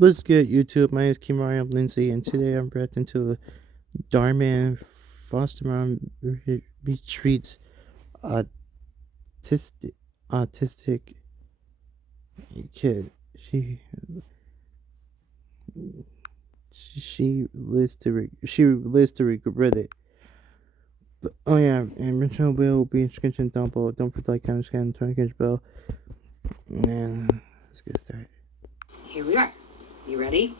What's good, YouTube? My name is Kimari. I'm Lindsay, and today I'm reacting to Darman Foster Mom Retreats autistic autistic kid. She lives to regret it. But, oh yeah, and Mitchell will be in description down below. Don't forget to like, comment, share, and turn on the bell. And let's get started. Here we are. You ready?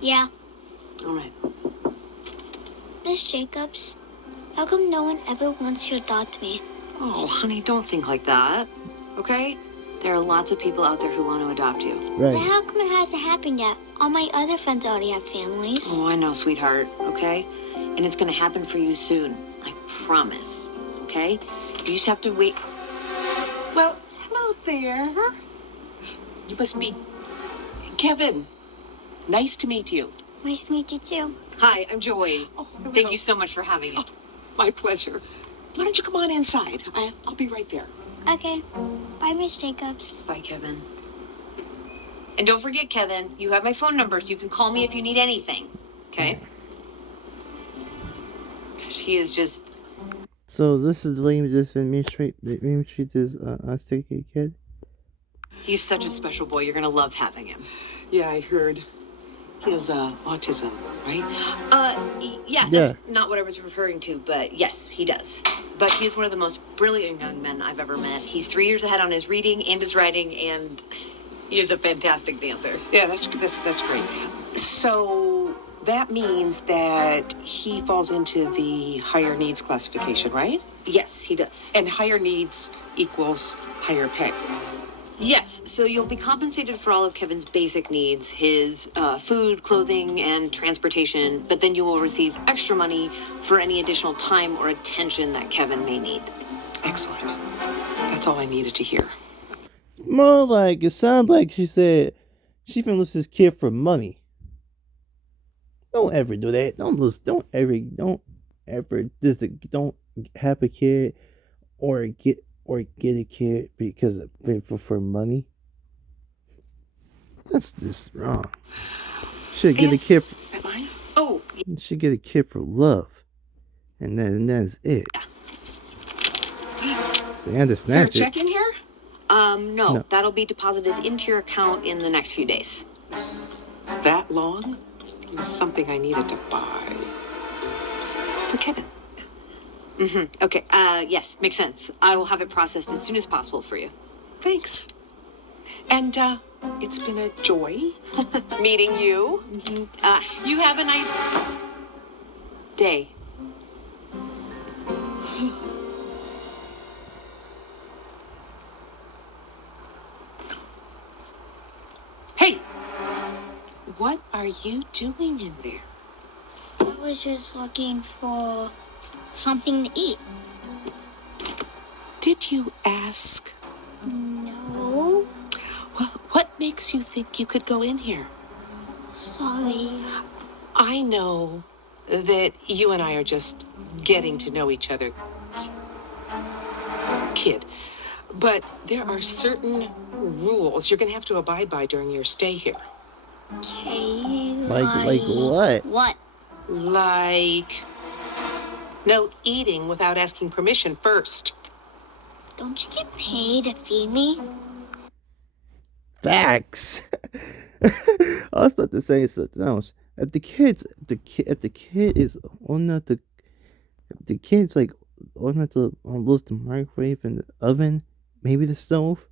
Yeah. All right. Miss Jacobs, how come no one ever wants to adopt me? Oh, honey, don't think like that. Okay? There are lots of people out there who want to adopt you. But Right. how come it hasn't happened yet? All my other friends already have families. Oh, I know, sweetheart. Okay? And it's going to happen for you soon. I promise. Okay? You just have to wait. Well, hello there. You must be Kevin. Nice to meet you. Nice to meet you too. Hi, I'm Joy. Oh, Thank you so much for having me. My pleasure. Why don't you come on inside? I'll be right there. Okay. Bye, Miss Jacobs. Bye, Kevin. And don't forget, Kevin, you have my phone number, so you can call me if you need anything. Okay? He is just... So this is the name. This Mistreat is Autistic kid. He's such a special boy. You're going to love having him. Yeah, I heard. He has autism, right? Yeah, that's not what I was referring to, but yes, he does. But he is one of the most brilliant young men I've ever met. He's 3 years ahead on his reading and his writing, and he is a fantastic dancer. Yeah, that's great. So that means that he falls into the higher needs classification, right? Yes, he does. And higher needs equals higher pay. Yes, so you'll be compensated for all of Kevin's basic needs, his food, clothing, and transportation, but then you will receive extra money for any additional time or attention that Kevin may need. Excellent. That's all I needed to hear. More like it sounds like she said she finna lose this kid for money. Don't ever do that. Don't have a kid or get a kid because for money. That's just wrong. Should get a kid. Is that mine? Oh, Should get a kid for love, and that's it. And to Is there a snatch it. check in here? no, that'll be deposited into your account in the next few days. That long? It was something I needed to buy. For Kevin. Okay, yes, makes sense. I will have it processed as soon as possible for you. Thanks. And, it's been a joy meeting you. You have a nice day. Hey! What are you doing in there? I was just looking for something to eat. Did you ask? No. Well, what makes you think you could go in here? Sorry. I know that you and I are just getting to know each other, kid. But there are certain rules you're going to have to abide by during your stay here. Okay. Like what? What? Like, no eating without asking permission first. Don't you get paid to feed me? Facts. I was about to say something else. If the kid is on the kid's like on to lose the microwave and the oven, maybe the stove,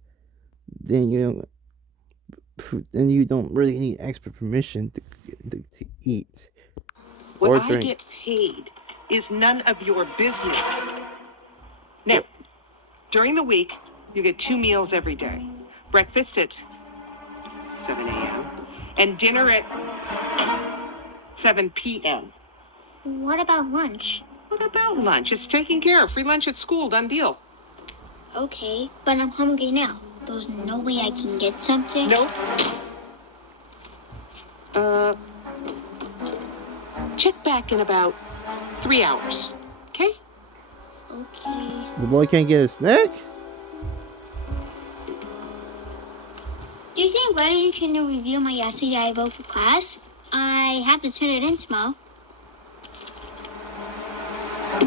then you don't really need extra permission to eat. What Or I drink. get paid is none of your business. Now, during the week, you get 2 meals every day. Breakfast at 7 a.m. and dinner at 7 p.m. What about lunch? What about lunch? It's taken care of. Free lunch at school. Done deal. Okay, but I'm hungry now. There's no way I can get something? Nope. Check back in about 3 hours. Okay? Okay. The boy can't get a snack? Do you think Buddy can review my essay that I wrote for class? I have to turn it in tomorrow.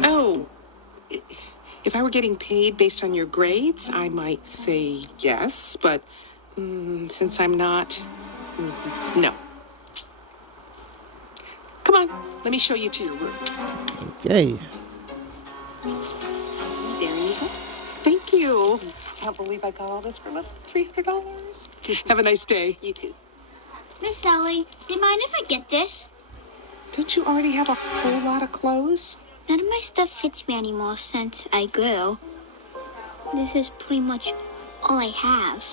Oh, if I were getting paid based on your grades, I might say yes, but since I'm not, no. Come on, let me show you to your room. Okay. There you go. Thank you. I can't believe I got all this for less than $300. Have a nice day. You too. Miss Sally, do you mind if I get this? Don't you already have a whole lot of clothes? None of my stuff fits me anymore since I grew. This is pretty much all I have.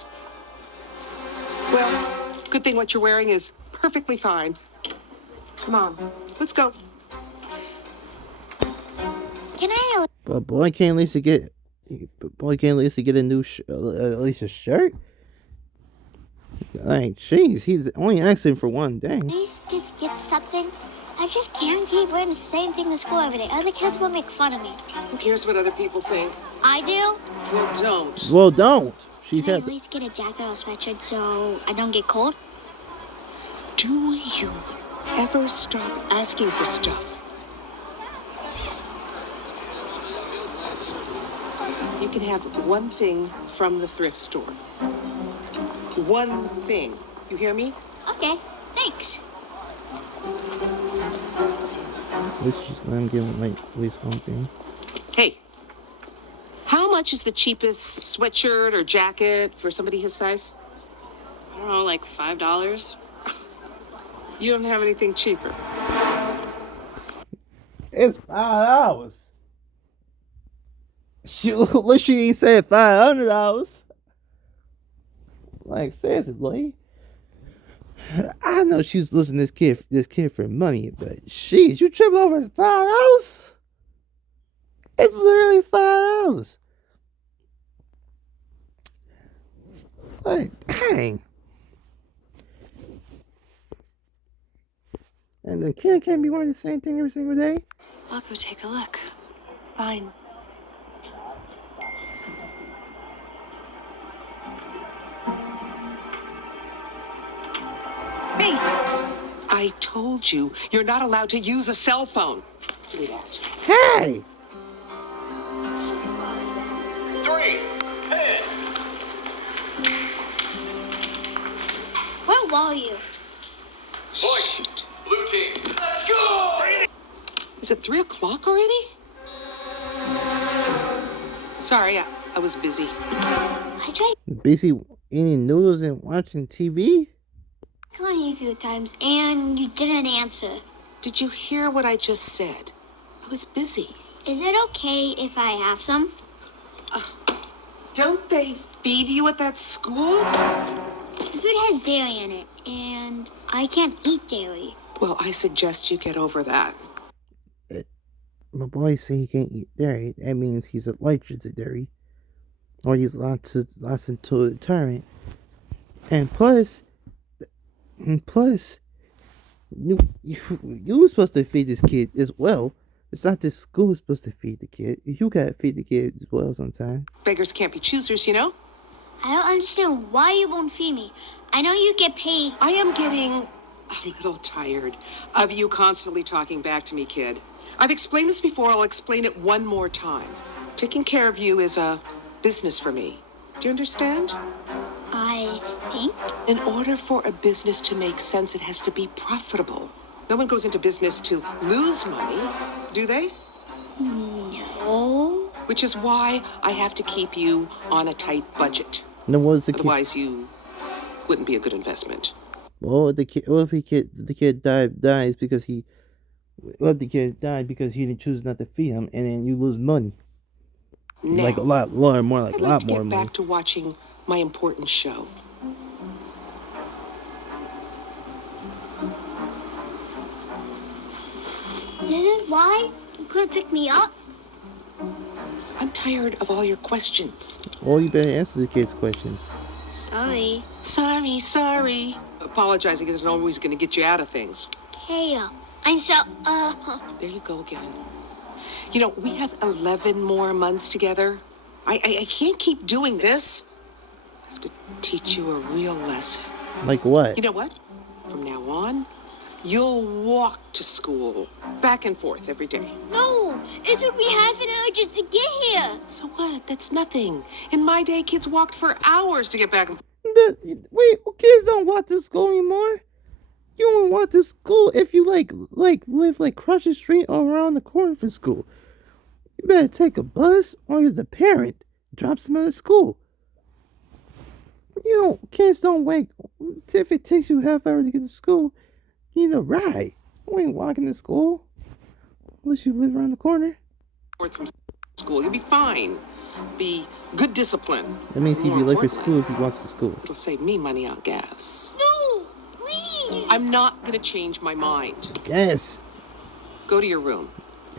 Well, good thing what you're wearing is perfectly fine. Come on, let's go. Can I But boy can't at least get a new at least a shirt. Like, jeez, he's only asking for one day. at least just get something? I just can't keep wearing the same thing to school every day. Other kids will make fun of me. Who cares what other people think? I do. Well, don't. Well, don't. She's Can I had. at least get a jacket or a sweatshirt so I don't get cold? Do you ever stop asking for stuff? You can have one thing from the thrift store. One thing. You hear me? Okay, thanks. Let's just let him give like at least one thing. Hey, how much is the cheapest sweatshirt or jacket for somebody his size? I don't know, like $5? You don't have anything cheaper. It's $5. She ain't said $500. Like, seriously. I know she's losing this kid for money, but sheesh, you tripping over $5? It's literally $5. Like, dang. And the kid can't be wearing the same thing every single day. I'll go take a look. Fine. Hey! I told you, you're not allowed to use a cell phone. Do that. Hey! 3, 10. Where were you? Voice, blue team. Let's go! Is it 3 o'clock already? Sorry, I was busy. I tried Busy eating noodles and watching TV? calling you a few times and you didn't answer. Did you hear what I just said? I was busy. Is it okay if I have some? Don't they feed you at that school? The food has dairy in it, and I can't eat dairy. Well, I suggest you get over that. My boy say he can't eat dairy. That means he's allergic to dairy. Or he's lost into a tyrant. And plus, you were supposed to feed this kid as well. It's not this school supposed to feed the kid. You gotta feed the kid as well sometimes. Beggars can't be choosers, you know? I don't understand why you won't feed me. I know you get paid. I am getting a little tired of you constantly talking back to me, kid. I've explained this before, I'll explain it one more time. Taking care of you is a business for me. Do you understand? I think. In order for a business to make sense, it has to be profitable. No one goes into business to lose money, do they? No. Which is why I have to keep you on a tight budget. No, what is the kid? Otherwise, you wouldn't be a good investment. Well, the kid dies because he. What if the kid died because he didn't choose not to feed him, and then you lose money? Now, Like a lot more, I'd a like lot to more get money. back to watching my important show. This is why you couldn't pick me up? I'm tired of all your questions. Well, you better answer the kid's questions. Sorry. Sorry. Apologizing isn't always going to get you out of things. Hey, I'm so, There you go again. You know, we have 11 more months together. I can't keep doing this. have to teach you a real lesson. Like what? You know what? From now on, you'll walk to school, back and forth every day. No, it took me half an hour just to get here. So what? That's nothing. In my day, kids walked for hours to get back and forth. Wait, kids don't walk to school anymore. You only walk to school if you live like across the street or around the corner from school. You better take a bus or you're the parent drops them out of school. Kids don't wait. If it takes you half hour to get to school, you need a ride. You ain't walking to school unless you live around the corner. Forth from school, you'll be fine. Be good discipline. That means he'd More be late for importantly, school if he wants to school. It'll save me money on gas. No, please. I'm not gonna change my mind. Yes. Go to your room.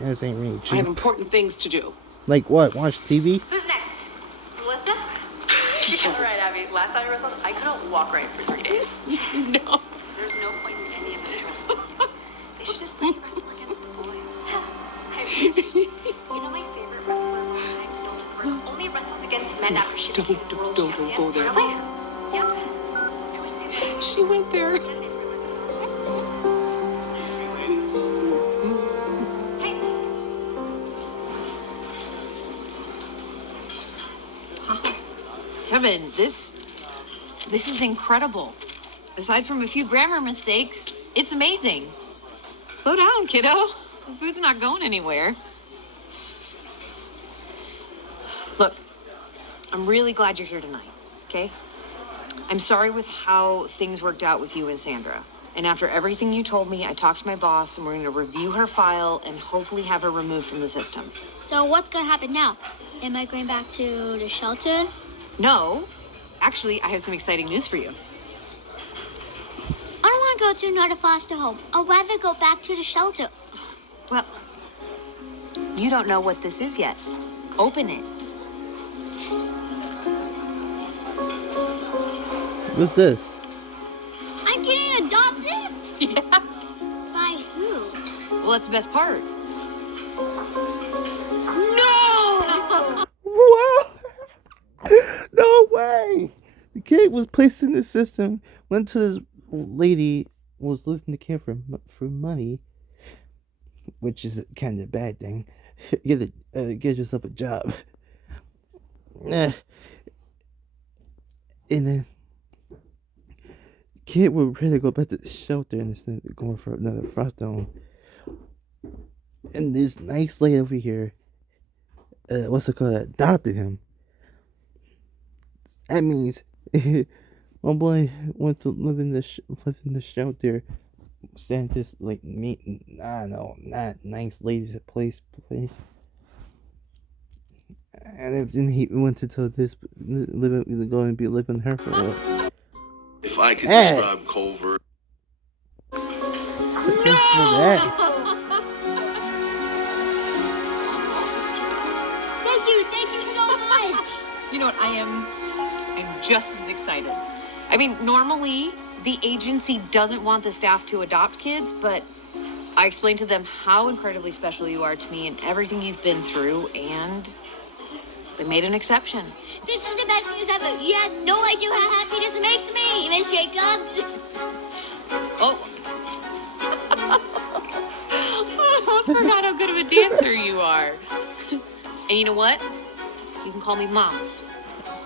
Yes, ain't really I have cheap. important things to do. Like what? Watch TV? Who's next? Melissa? All right, Abby. Last time you wrestled, I couldn't walk right for 3 days. No. There's no point in any of this wrestling. They should just let you wrestle against the boys. You know my favorite wrestler of all time, only wrestled against men after she became world Don't champion. go there. Really? Yep. I wish they would. She went there. Hey. Kevin, this is incredible. Aside from a few grammar mistakes, it's amazing. Slow down, kiddo. The food's not going anywhere. Look, I'm really glad you're here tonight, okay? I'm sorry with how things worked out with you and Sandra. And after everything you told me, I talked to my boss and we're going to review her file and hopefully have her removed from the system. So what's gonna happen now? Am I going back to the shelter? No, actually, I have some exciting news for you. I don't want to go to another foster home. I'd rather go back to the shelter. Well, you don't know what this is yet. Open it. What's this? I'm getting adopted? Yeah. By who? Well, that's the best part. No! Wow! No way! The kid was placed in the system, went to this lady, was listening to kid for money, which is kind of a bad thing. Get yourself a job. And then kid would ready to go back to the shelter instead of going for another foster home. And this nice lady over here, adopted him. That means my boy went to live in the shelter, sent this like I don't know, not nice lady's place, and then he went to tell this going to be living with her for what? If I could Hey. describe Culver. So just for that. Thank you so much. You know what? I'm just as excited. I mean, normally the agency doesn't want the staff to adopt kids, but I explained to them how incredibly special you are to me and everything you've been through, and they made an exception. This is the best news ever. You have no idea how happy this makes me, Miss Jacobs. Oh. I almost forgot how good of a dancer you are. And you know what? You can call me Mom.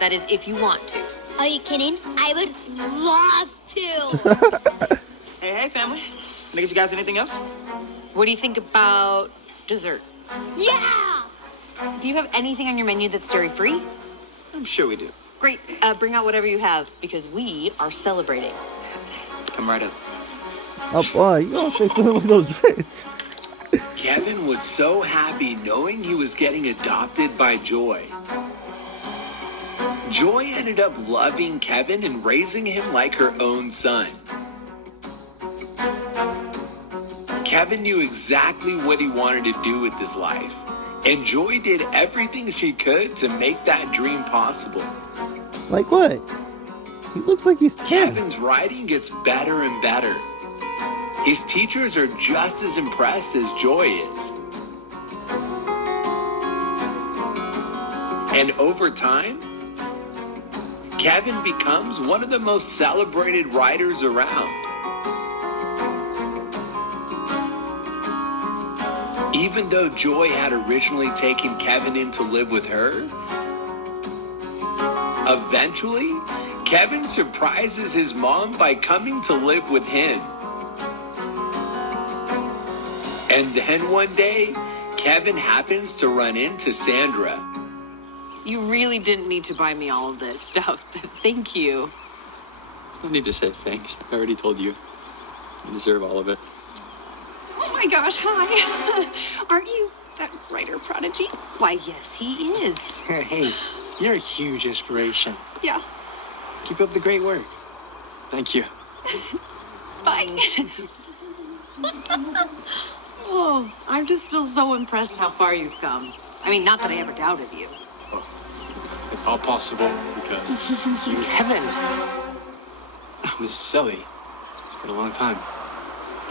That is, if you want to. Are you kidding? I would love to. Hey, family. Can I get you guys anything else? What do you think about dessert? Yeah! Do you have anything on your menu that's dairy-free? I'm sure we do. Great. Bring out whatever you have, because we are celebrating. Come right up. Oh boy, you don't fix some of those bits. Kevin was so happy knowing he was getting adopted by Joy. Joy ended up loving Kevin and raising him like her own son. Kevin knew exactly what he wanted to do with his life, and Joy did everything she could to make that dream possible. Like what? He looks like he's 10. Kevin's writing gets better and better. His teachers are just as impressed as Joy is. And over time, Kevin becomes one of the most celebrated writers around. Even though Joy had originally taken Kevin in to live with her, eventually, Kevin surprises his mom by coming to live with him. And then one day, Kevin happens to run into Sandra. You really didn't need to buy me all of this stuff, but thank you. There's no need to say thanks. I already told you. You deserve all of it. Oh my gosh, hi. Aren't you that writer prodigy? Why, yes, he is. Hey, you're a huge inspiration. Yeah. Keep up the great work. Thank you. Bye. Oh, I'm just still so impressed how far you've come. I mean, not that I ever doubted you. It's all possible because you... Kevin. This is silly. It's been a long time.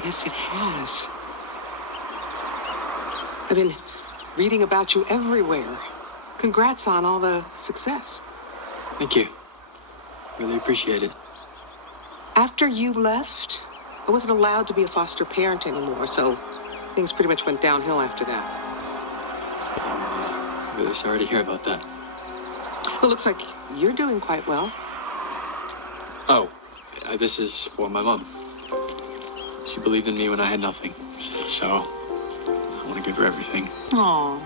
Yes, it has. I've been reading about you everywhere. Congrats on all the success. Thank you. Really appreciate it. After you left, I wasn't allowed to be a foster parent anymore, so things pretty much went downhill after that. I'm really sorry to hear about that. Well, looks like you're doing quite well. Oh, this is for my mom. She believed in me when I had nothing, so I want to give her everything. Aw.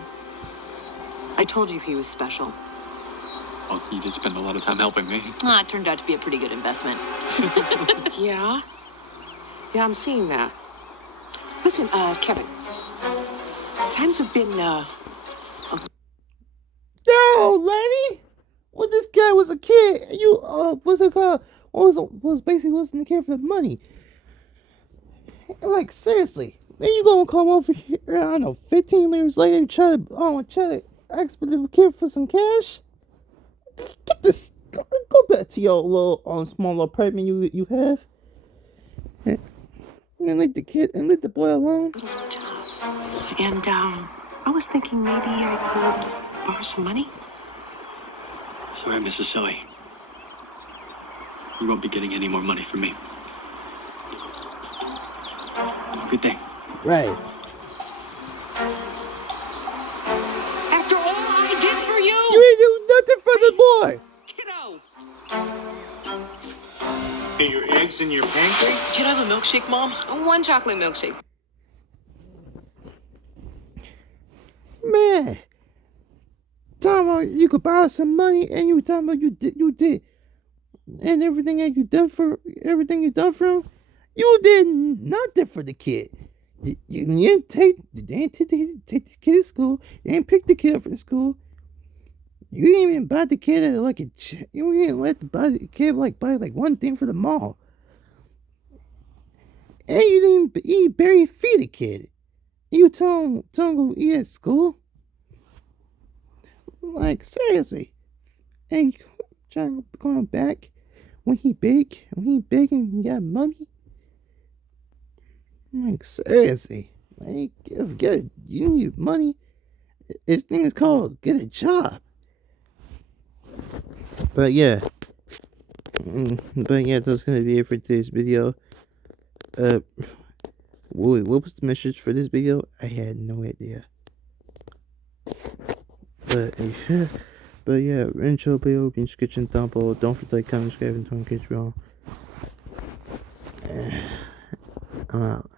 I told you he was special. Well, you did spend a lot of time helping me. Ah, it turned out to be a pretty good investment. Yeah? Yeah, I'm seeing that. Listen, Kevin. Times have been, No, lady! When this guy was a kid, you, what's it called? Was basically listening to care for the money. Like, seriously. Then you gonna come over here, I don't know, 15 years later, try to ask for the kid for some cash? Get this, go back to your little, small apartment you have. And leave the kid, and leave the boy alone. tough. And, I was thinking maybe I could borrow some money. Sorry, Mrs. Silly. You won't be getting any more money from me. Good day. Right. After all I did for you! You ain't do nothing for the boy! Kiddo! Hey, your eggs in your pancake? Can I have a milkshake, Mom? One chocolate milkshake. Man, talking about you could borrow some money, and you talking about you did, and everything you done for him, you did nothing for the kid. You didn't take the kid to school. You didn't pick the kid up from school. You didn't even buy the kid you didn't let buy the kid buy one thing for the mall. And you barely feed the kid. You tell him go eat at school? Like, seriously. And you trying to come back when he big and he got money? Like, seriously. Like, you need money. This thing is called get a job. But yeah. That's gonna be it for today's video. What was the message for this video? I had no idea. But yeah, Rencho, Bayo, Kitchen, Dumbo. Don't forget to like, comment, subscribe, and turn on Patreon. I'm out.